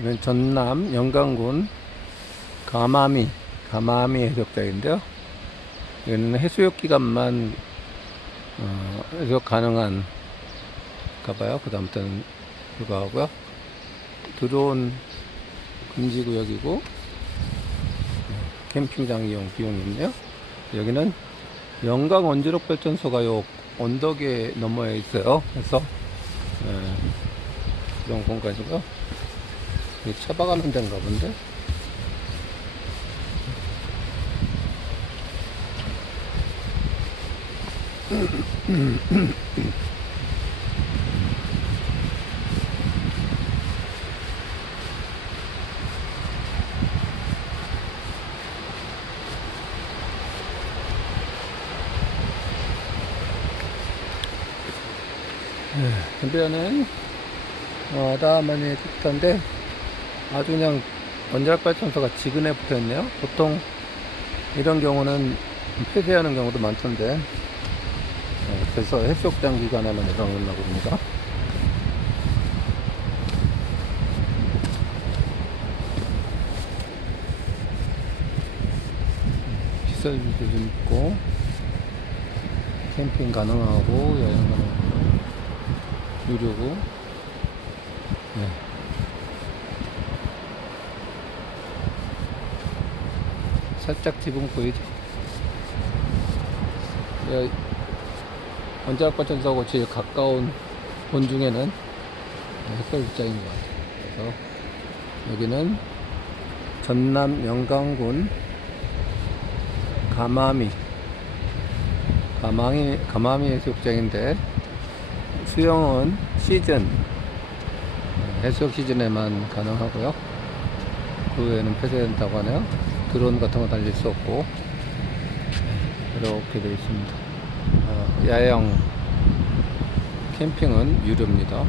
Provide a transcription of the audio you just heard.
이건 전남 영광군 가마미 가마미 해수욕장인데요. 여기는 해수욕 기간만 어, 해수욕 가능한 가봐요. 그 다음부터는 불가하고요. 들어온 금지 구역이고 네, 캠핑장 이용 비용이 있네요. 여기는 영광 원자력 발전소가 요 언덕에 넘어에 있어요. 그래서 예, 그런 공간이고요. 이 차박하는 데인가 본데. 담배는 어, 아담하니 좋던데 아주 그냥 원자력 발전소가 지근해 붙어 있네요. 보통 이런 경우는 폐쇄하는 경우도 많던데 어, 그래서 해수욕장 기간에만 이러나 봅니다. 시설도 좀 있고 캠핑 가능하고 여행 가능하고 유료고 네. 살짝 지붕 보이죠? 예, 원자력 발전소하고 제일 가까운 본 중에는 해설장인 것 같아요. 그래서 여기는 전남 영광군 가마미 가마미 가마미 해수욕장인데 수영은 시즌 해수욕 시즌에만 가능하고요. 그 외에는 폐쇄된다고 하네요. 드론 같은 거 달릴 수 없고 이렇게 되어 있습니다. 어, 야영 캠핑은 유료입니다.